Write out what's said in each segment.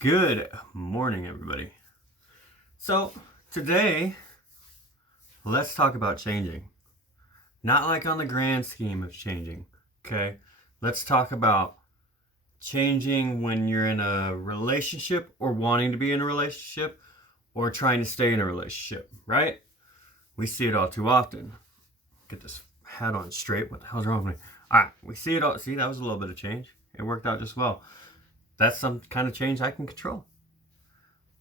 Good morning, everybody. So, today, let's talk about changing. Not like on the grand scheme of changing, okay? Let's talk about changing when you're in a relationship or wanting to be in a relationship or trying to stay in a relationship, right? We see it all too often. Get this hat on straight. What the hell's wrong with me? All right, we see it all. See, that was a little bit of change. It worked out just well. That's some kind of change I can control.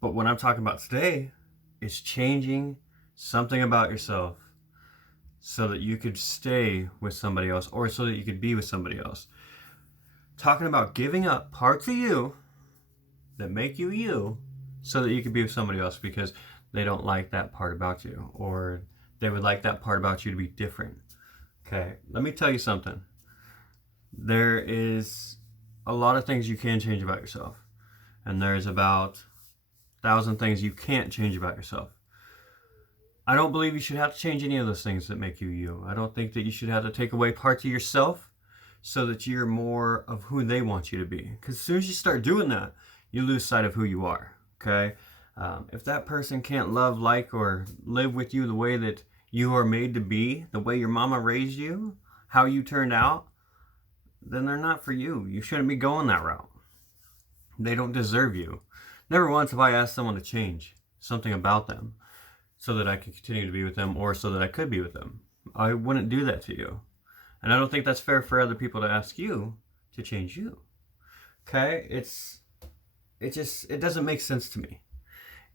But what I'm talking about today is changing something about yourself so that you could stay with somebody else or so that you could be with somebody else. Talking about giving up parts of you that make you you so that you could be with somebody else because they don't like that part about you or they would like that part about you to be different. Okay, let me tell you something. There is a lot of things you can change about yourself, and there's about 1,000 things you can't change about yourself. I don't believe you should have to change any of those things that make you you. I don't think that you should have to take away parts of yourself so that you're more of who they want you to be. Because as soon as you start doing that, you lose sight of who you are. Okay? If that person can't love, like, or live with you the way that you are made to be, the way your mama raised you, how you turned out, then they're not for you. You shouldn't be going that route. They don't deserve you. Never once have I asked someone to change something about them so that I could continue to be with them or so that I could be with them. I wouldn't do that to you. And I don't think that's fair for other people to ask you to change you. Okay? It doesn't make sense to me.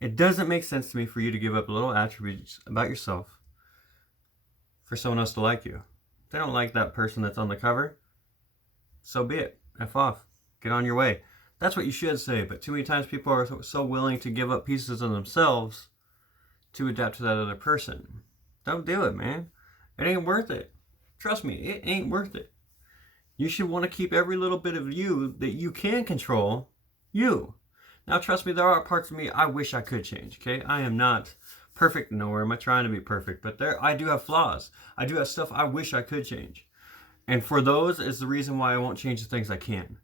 It doesn't make sense to me for you to give up little attributes about yourself for someone else to like you. If they don't like that person that's on the cover, so be it. F off. Get on your way. That's what you should say, but too many times people are so willing to give up pieces of themselves to adapt to that other person. Don't do it, man. It ain't worth it. Trust me, it ain't worth it. You should want to keep every little bit of you that you can control, you. Now, trust me, there are parts of me I wish I could change, okay? I am not perfect, nowhere am I trying to be perfect, but I do have flaws. I do have stuff I wish I could change. And for those is the reason why I won't change the things I can.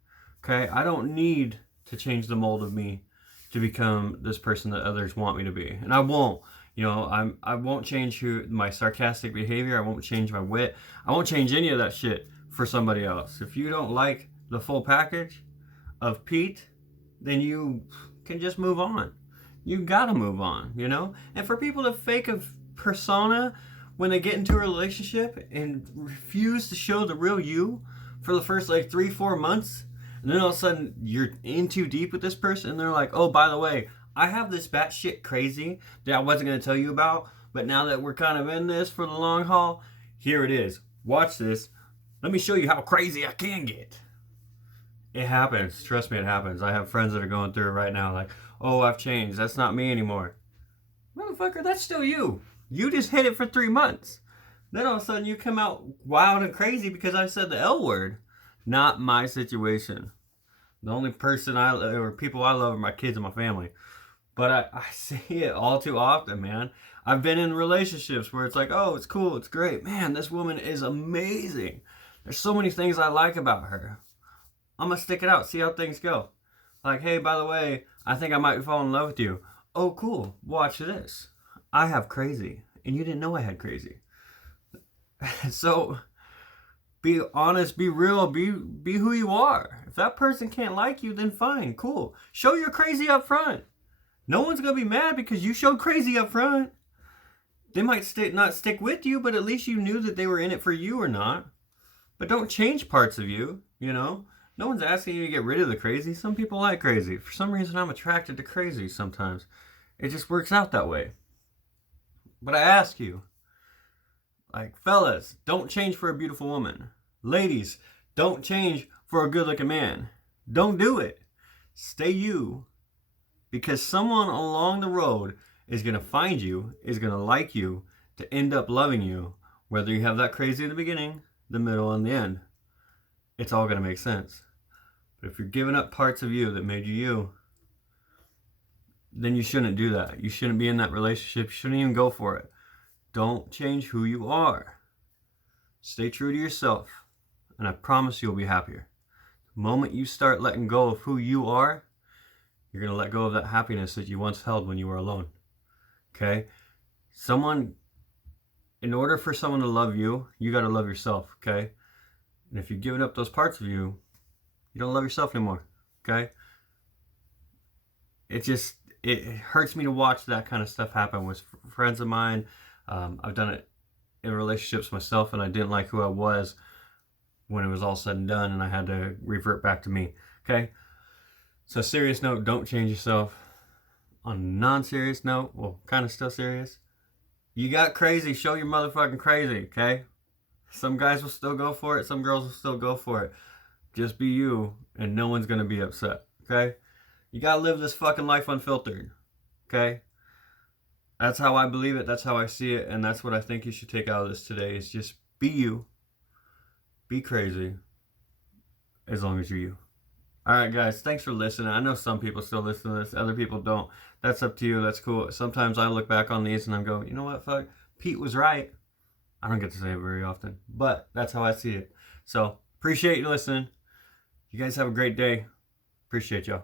Okay, I don't need to change the mold of me to become this person that others want me to be, and I won't. I won't change my sarcastic behavior. I won't change my wit. I won't change any of that shit for somebody else. If you don't like the full package of Pete, then you can just move on. You gotta move on, And for people to fake a persona when they get into a relationship and refuse to show the real you for the first 3-4 months, and then all of a sudden you're in too deep with this person and they're like, oh, by the way, I have this batshit crazy that I wasn't going to tell you about, but now that we're kind of in this for the long haul, here it is. Watch this. Let me show you how crazy I can get. It happens. Trust me, it happens. I have friends that are going through it right now like, oh, I've changed. That's not me anymore. Motherfucker, that's still you. You just hid it for 3 months. Then all of a sudden you come out wild and crazy because I said the L word. Not my situation. The only person or people I love are my kids and my family. But I see it all too often, man. I've been in relationships where it's like, oh, it's cool, it's great. Man, this woman is amazing. There's so many things I like about her. I'm going to stick it out, see how things go. Like, hey, by the way, I think I might fall in love with you. Oh, cool. Watch this. I have crazy. And you didn't know I had crazy. So be honest, be real, be who you are. If that person can't like you, then fine, cool. Show you're crazy up front. No one's gonna be mad because you showed crazy up front. They might not stick with you, but at least you knew that they were in it for you or not. But don't change parts of you, No one's asking you to get rid of the crazy. Some people like crazy. For some reason, I'm attracted to crazy sometimes. It just works out that way. But I ask you, fellas, don't change for a beautiful woman. Ladies, don't change for a good-looking man. Don't do it. Stay you. Because someone along the road is going to find you, is going to like you, to end up loving you. Whether you have that crazy in the beginning, the middle, and the end. It's all going to make sense. But if you're giving up parts of you that made you you, then you shouldn't do that. You shouldn't be in that relationship. You shouldn't even go for it. Don't change who you are. Stay true to yourself, and I promise you'll be happier. The moment you start letting go of who you are, You're going to let go of that happiness that you once held when you were alone. Okay? In order for someone to love you, you got to love yourself. Okay? And if you're giving up those parts of you, you don't love yourself anymore. Okay? It hurts me to watch that kind of stuff happen with friends of mine. I've done it in relationships myself, and I didn't like who I was when it was all said and done, and I had to revert back to me. Okay? So, serious note, don't change yourself. On a non-serious note, well, kind of still serious, you got crazy, show your motherfucking crazy, okay? Some guys will still go for it, some girls will still go for it. Just be you, and no one's gonna be upset, okay? You gotta live this fucking life unfiltered, okay? That's how I believe it, that's how I see it, and that's what I think you should take out of this today, is just be you, be crazy, as long as you're you. Alright guys, thanks for listening. I know some people still listen to this, other people don't. That's up to you, that's cool. Sometimes I look back on these and I'm going, you know what, fuck, Pete was right. I don't get to say it very often, but that's how I see it. So, appreciate you listening. You guys have a great day. Appreciate y'all.